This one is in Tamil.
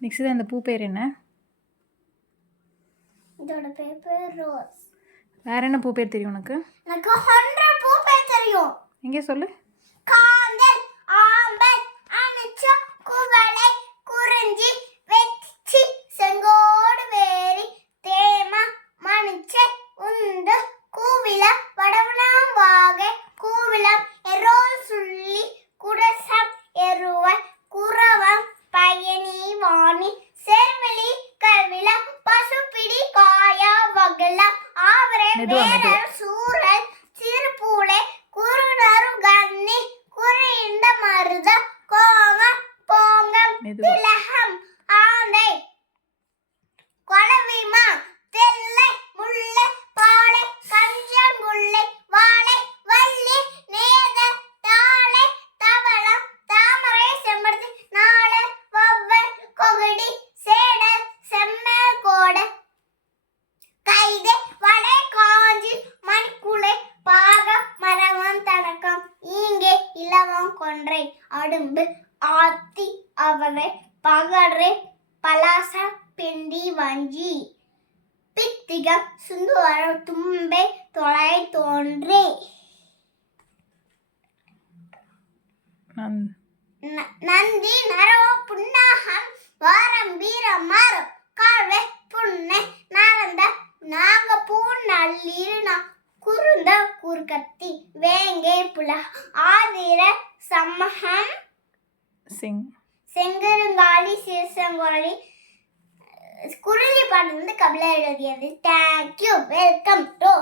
நிக்ஷிதா, இந்த பூ பேர் என்ன? இதோட பேர் ரோஸ். வேற என்ன பூ பேர் தெரியும் உனக்கு? எனக்கு 100 பூ பேர் தெரியும். எங்கே சொல்லு. காந்தல், ஆம்பல், அனுச்ச, குவளை, குறிஞ்சி, வெச்சி, செங்கோடு வேரி, தேம, மணிச்சை, உந்து, கூவில, வடவனாம் வாகை, கூவிலம், எரோல் சுள்ளி, குடசம், எருவல், குரவம், பயணி, வாணி, செர்வெளி, கவில, பசுப்பிடி, காயா, வகல, ஆவரை, வேரல், சூரல், சிறுபூளை, குறுநறு, கன்னி, குறிந்த, மருத, கோங்கம், போங்கம், திலகம், ஆந்தை, கொலவிமா, தெல்லை, முல்லை, பாலை, கஞ்சங்குள்ளை, வாழை, வள்ளி, நேத, தாழை, தவளம், தாமரை, செம்பருத்தி, நாளர், வவ்வல், கொகடி, சேடல், செம்மேல் கோடை, கைதை, வடை, காஞ்சி, மணிக்குலை, பாகம், மரவம், தடக்கம், ஈங்கே, இலவம், கொன்றை, அடும்பு, ஆத்தி, அவரை, பகரை, பலாச, பெண்டி, வஞ்சி, பித்திகம், சுந்துவரம், தும்பை, தொலை, தோன்றி, நந்தி, நரவம், புன்னாகம், வாரம், வீரம், மரம், கால்வை, புன்னை, நரந்த, நாகப்பூ, நள்ளிரு, குருந்த, குறுக்கத்தி, வேங்கை, புல, ஆதிர, சம்மகம், செங்கருங்காலி, சீசங்கொழி. குருவி பாட்டு கபிலா எழுதியது. தேங்க்யூ. Welcome to